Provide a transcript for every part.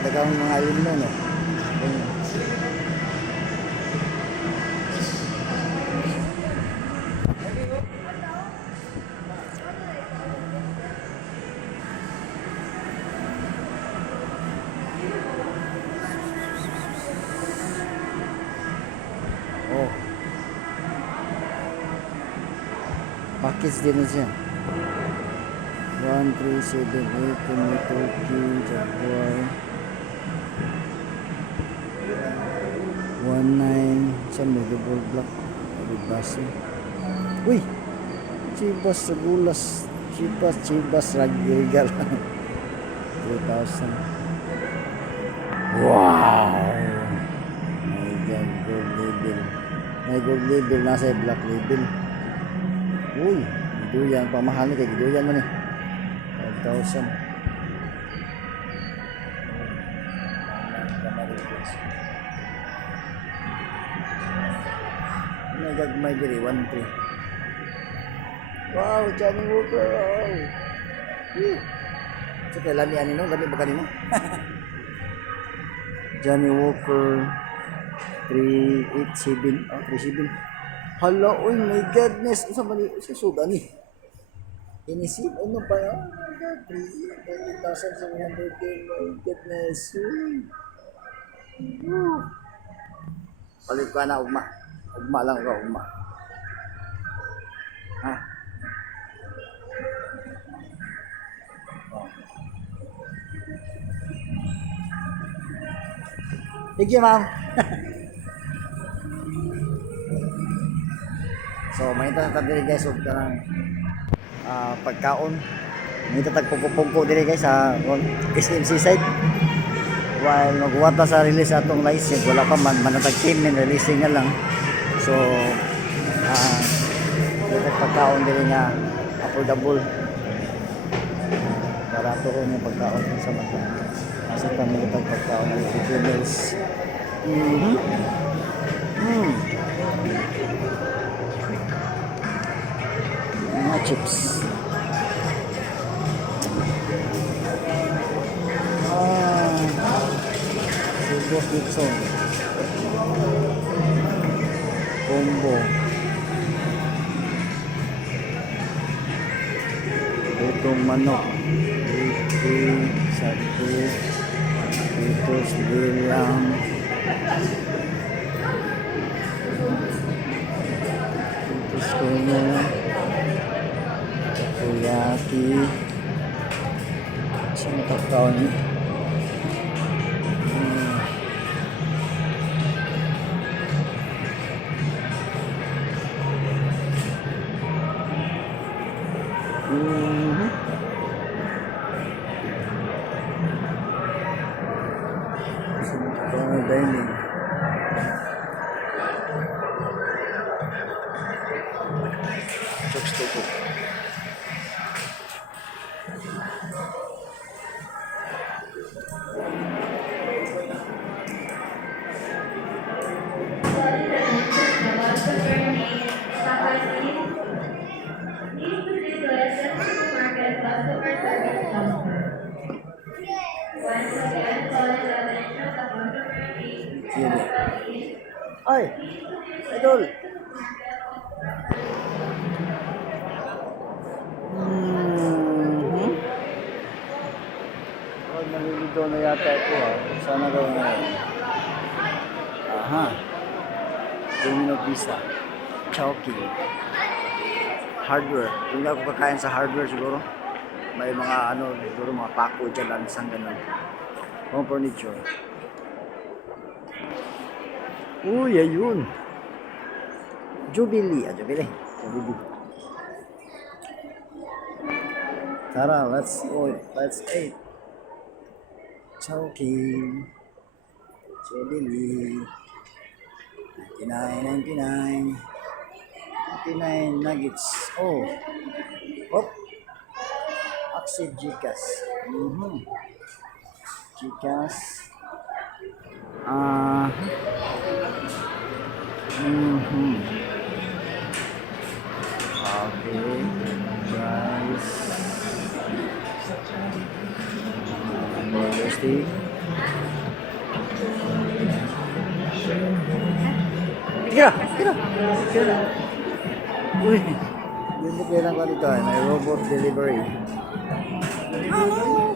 dagang mga alumno, no? Oh, package din na siya. 1378 Turkey Jaguar 19 sa Medieval Black Base. Uy! Chivas Regulas Chivas Regal 3,000. Wow! My God, gold label. May gold label nasa black label. Uy! Giduyan, pamahal ni kay giduyan man eh. 5,000. Nagagmay diri 1,300. Wow, Johnny Walker. Wow. So kay lami ani no, lami ba kanimo? Johnny Walker 387. Oh, 37. Hala, oy, my goodness. Isa man sa suga ni. Inisip ano pa yan? 3,700. My goodness. Palit ka na ugma. Ugma lang ka, ugma. Ha? Thank you, ma'am. So, may tatag guys, huwag ka ng pagkaon. May tatagpupupumpo diri guys sa SMC side. While magwata sa release atong license, wala pa man, manatag team and releasing na lang. So, may pagkaon diri nga affordable. Barato ko yung pagkaon sa mata. Nasa kami pagkaon ng females. Mga chips. Sigos dito. Combo. Itong manok. Satu. Pitos bilang. Pitos kunya. Takoyaki. Saan takaw ni? Dining. Jokes to go. Ay, idol. Nalilito na yata ito ha. Sana gawin ngayon. Aha. Domino Pizza. Chowking. Hardware. Kung hindi ako kakain sa hardware siguro. May mga ano, siguro mga pako dyan lang isang ganun. Home furniture. Uy, ayun. Jubilee. Jubilee. Tara, let's eat. Chowking. Jubilee. 99 nuggets. Oh. Hop. Axie Gcash. Gcash. Okay. Guys. Stick. Kira, kira. Kira. Uy. Yun mo kailang ko dito ay may robot delivery. Hello.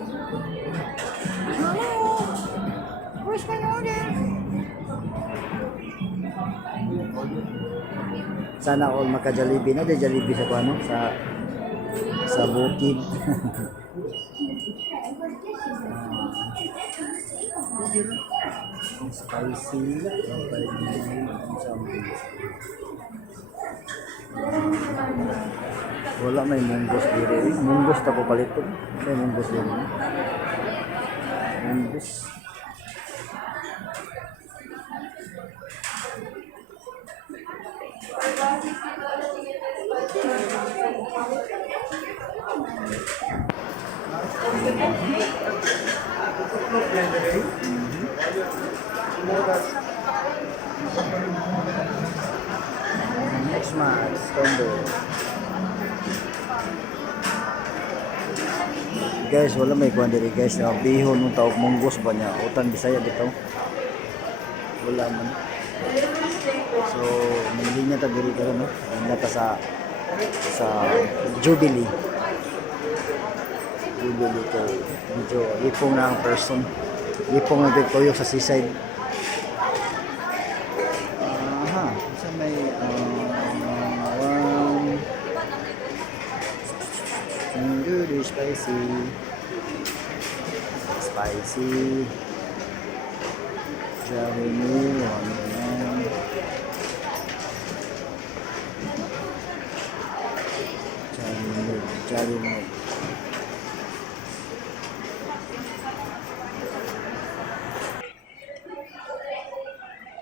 Hello. Where's my order? Sana all maka-Jollibee na, de Jollibee sa ano sa bukid. Spicy, wala may munggos dito. Munggos ta ko palit ko. May munggos dito. Munggos. Next month, combo. Guys, wala may kuhan diri guys. Bihon nung tawag munggos ba niya? Utan Bisaya dito. Wala man. So, may linya ta diri karon no. Linya ta sa Jubilee. Jubilee to. Medyo ipong na ang person. Ipong na dito sa seaside. Aha, sa may good spicy. Spicy. Jelly meal, Jelly meal.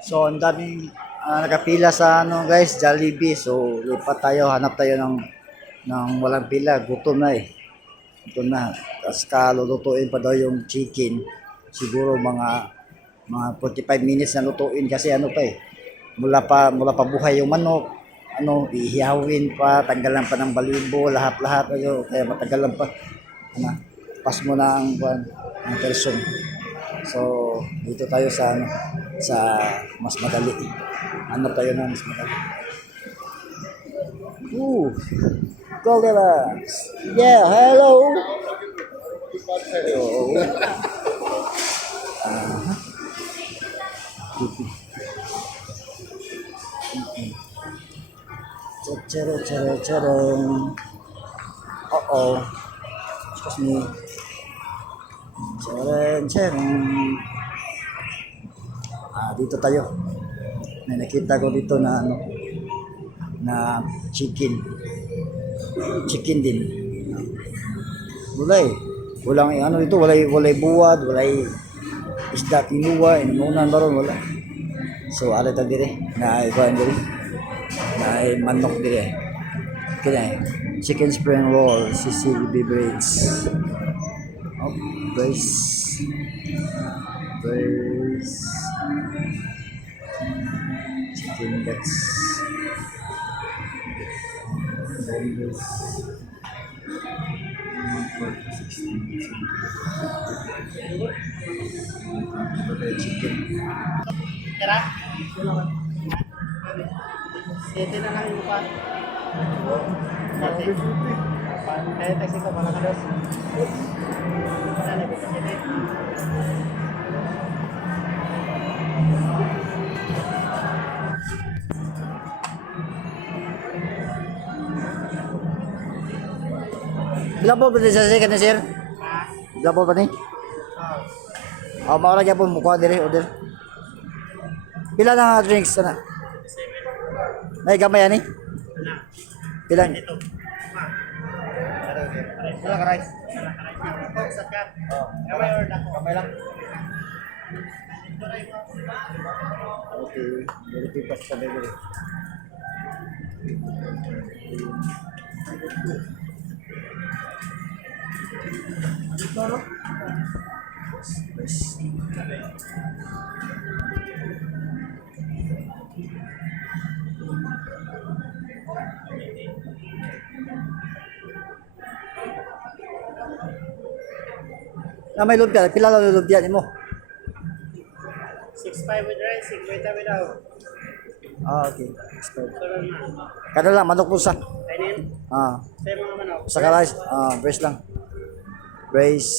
So, ang daming nakapila sa ano guys, Jollibee. So, lipat tayo, hanap tayo ng walang pila. Gutom na eh. Gutom na. Tapos kalulutuin pa daw yung chicken. Siguro mga 45 minutes na lutuin kasi ano pa eh. Mula pa buhay yung manok. Ano, ihihawin pa, tanggalan pa ng balibo, lahat-lahat. Ano, kaya matagalan pa. Ano, pas mo na ang person. So, dito tayo sa mas madali. Ano tayo na mas madali. Goldilocks. Yeah, hello. Hello. Charong. Uh-oh. Excuse me. Charong. Dito tayo. May nakita ko dito na chicken. Chicken din. Walang ano ito, walay buwad, walay isda kinuha, inunan baron wala. So ada ta dire na ikuan dire. Na manok dire. Kaya chicken spring roll, Sicily beverage. Oh, brace. Chicken guts. Boneless. 140, chicken. Tara. 7 na lang yung pa. Kaya taxi ka pala ka dos. Ano ba kasi? Bilang po ba sa second na sir? Bilang po ba ni? Maura po mukha dire order. Pila na drinks na? Nay gamay ani? Pila? Wala ka rice. Oh, saka. Gamay or na. Gamay lang. Okay, very pipas sa bebe. Toro. Na may lumpia, pila lang lumpia nimo? 6.5 with rice, 50 without. Ah, okay. Expired. Sorry na. Kada lang, manok po sa. Kainin. Ah, Sa mga manok. sa rice. Ah, brace lang. Brace.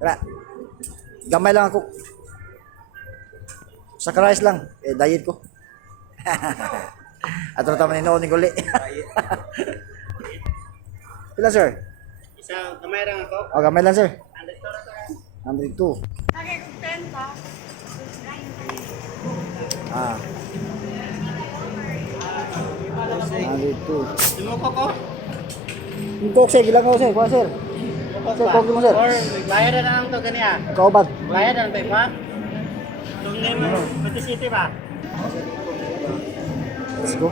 Tara. Gamay lang ako. Sa rice lang. Eh, diet ko. At ito tama ninoon ni Guli. Pila, sir? Isa, kamay lang ako. Oh, gamay lang, sir. Andito na to. 102. Ah. 102. Sinuko ko. Yung coke, sir. Ilang ko, sir. Kuha, sir. Sir, coke mo, sir. Or, bayad na lang to ganiya. Ikaw ba? Bayad na lang ba? Tungin mo, Pati City ba? Let's go.